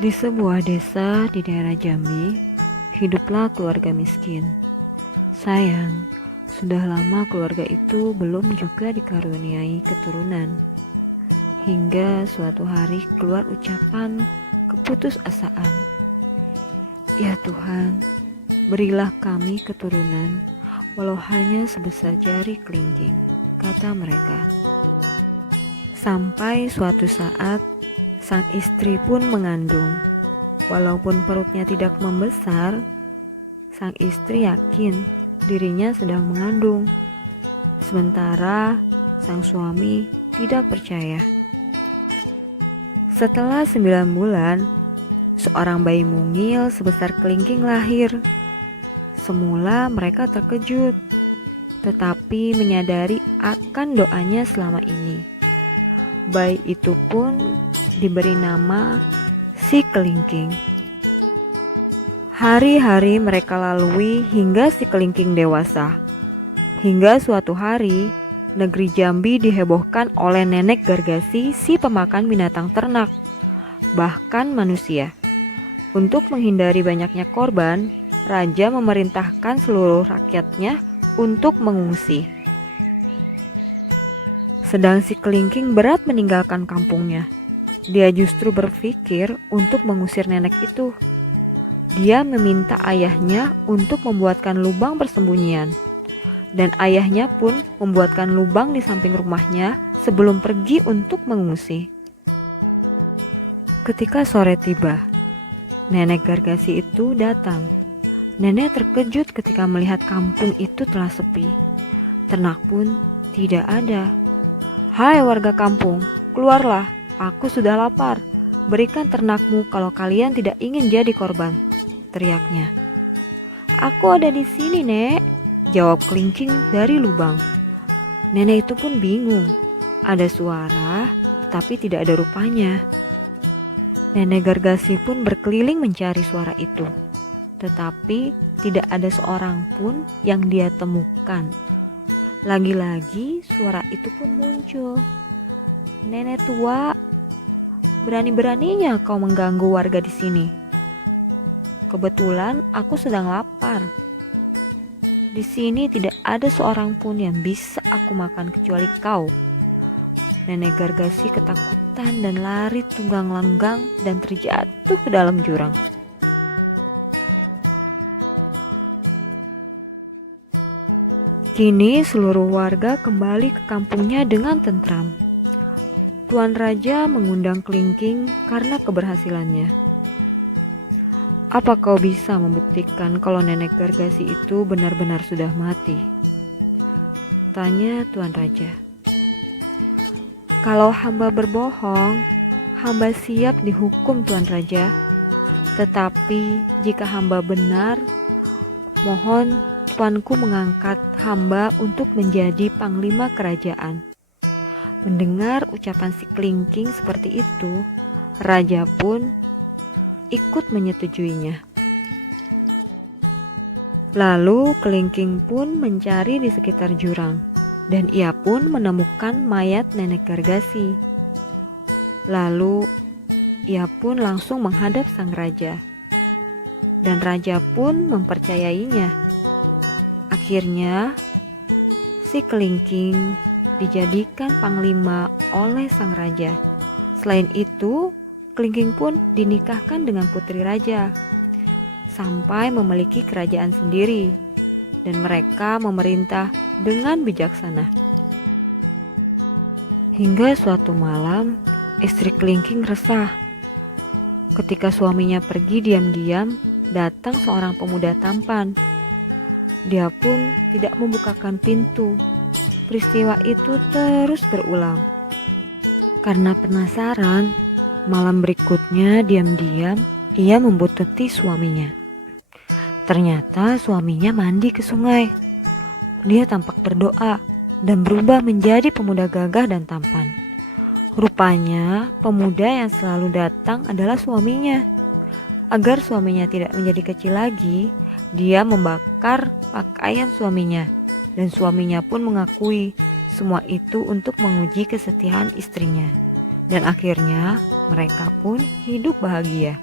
Di sebuah desa di daerah Jambi, hiduplah keluarga miskin. Sayang, sudah lama keluarga itu belum juga dikaruniai keturunan. Hingga suatu hari keluar ucapan keputusasaan. Ya Tuhan, berilah kami keturunan, walau hanya sebesar jari kelingking, kata mereka. Sampai suatu saat, sang istri pun mengandung. Walaupun perutnya tidak membesar, sang istri yakin dirinya sedang mengandung. Sementara sang suami tidak percaya. Setelah 9 bulan, seorang bayi mungil sebesar kelingking lahir. Semula mereka terkejut, tetapi menyadari akan doanya selama ini. Bayi itu pun diberi nama si kelingking. Hari-hari mereka lalui hingga si kelingking dewasa. Hingga suatu hari, negeri Jambi dihebohkan oleh nenek Gargasi si pemakan binatang ternak, bahkan manusia. Untuk menghindari banyaknya korban, raja memerintahkan seluruh rakyatnya untuk mengungsi. Sedang si kelingking berat meninggalkan kampungnya. Dia justru berpikir untuk mengusir nenek itu. Dia meminta ayahnya untuk membuatkan lubang persembunyian. Dan ayahnya pun membuatkan lubang di samping rumahnya sebelum pergi untuk mengungsi. Ketika sore tiba, nenek Gargasi itu datang. Nenek terkejut ketika melihat kampung itu telah sepi. Ternak pun tidak ada. Hai warga kampung, keluarlah, aku sudah lapar. Berikan ternakmu kalau kalian tidak ingin jadi korban, teriaknya. Aku ada di sini, Nek, jawab kelingking dari lubang. Nenek itu pun bingung. Ada suara, tapi tidak ada rupanya. Nenek Gargasi pun berkeliling mencari suara itu, tetapi tidak ada seorang pun yang dia temukan. Lagi-lagi suara itu pun muncul. Nenek tua, berani-beraninya kau mengganggu warga di sini. Kebetulan aku sedang lapar. Di sini tidak ada seorang pun yang bisa aku makan kecuali kau. Nenek Gargasi ketakutan dan lari tunggang-langgang dan terjatuh ke dalam jurang. Kini seluruh warga kembali ke kampungnya dengan tentram. Tuan Raja mengundang kelingking karena keberhasilannya. Apa kau bisa membuktikan kalau nenek Gargasi itu benar-benar sudah mati? Tanya Tuan Raja. Kalau hamba berbohong, hamba siap dihukum Tuan Raja. Tetapi jika hamba benar, mohon tuanku mengangkat hamba untuk menjadi panglima kerajaan. Mendengar ucapan si kelingking seperti itu, raja pun ikut menyetujuinya. Lalu kelingking pun mencari di sekitar jurang, dan ia pun menemukan mayat nenek Gargasi. Lalu ia pun langsung menghadap sang raja, dan raja pun mempercayainya. Akhirnya, si kelingking dijadikan panglima oleh sang raja. Selain itu, kelingking pun dinikahkan dengan putri raja, sampai memiliki kerajaan sendiri, dan mereka memerintah dengan bijaksana. Hingga suatu malam, istri kelingking resah. Ketika suaminya pergi diam-diam, datang seorang pemuda tampan. Dia pun tidak membukakan pintu. Peristiwa itu terus berulang. Karena penasaran, malam berikutnya diam-diam ia membuntuti suaminya. Ternyata suaminya mandi ke sungai. Dia tampak berdoa dan berubah menjadi pemuda gagah dan tampan. Rupanya pemuda yang selalu datang adalah suaminya. Agar suaminya tidak menjadi kecil lagi, dia membakar pakaian suaminya, dan suaminya pun mengakui semua itu untuk menguji kesetiaan istrinya. Dan akhirnya mereka pun hidup bahagia.